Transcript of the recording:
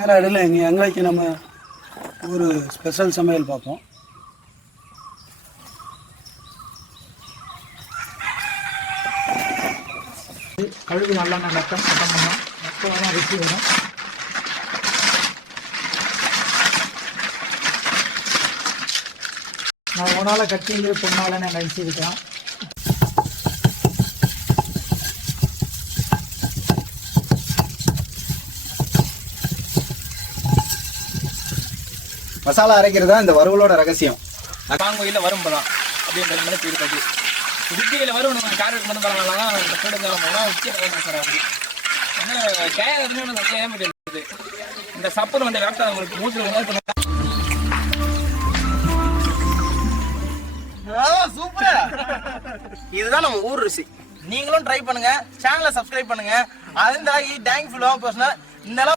ஏறாடில் எங்களுக்கு நம்ம ஒரு ஸ்பெஷல் சமையல் பார்ப்போம். கழுகு நல்லா நட்டம் பண்ணோம். நட்டம் ருசி வரும். நான் உன்னால கட்டிங்க பொண்ணால நான் அடிச்சிருக்கேன். மசாலா அரைக்கிறது தான் இந்த வறுவலோட ரகசியம். காங்கோயில் வரும்போதான் அப்படின்ற மாதிரி போயிருக்காது. உடுக்கையில் வரும் நம்ம காரருக்கு வந்து பரவாயில்லாம் இந்த கூடங்காலம் போனால் உச்சியில் சார் அப்படி ஏன்னா கேரளத்துலேயும் ஒன்று நிறைய முடியாது. இந்த சப்பர் வந்து வேப்டா உங்களுக்கு மூச்சு சூப்பர். இதுதான் நம்ம ஊர் ருசி. நீங்களும் ட்ரை பண்ணுங்க, சேனலை சப்ஸ்கிரைப் பண்ணுங்க. அது இந்த டேங்க் ஃபுல்லாக பர்சனல் இந்த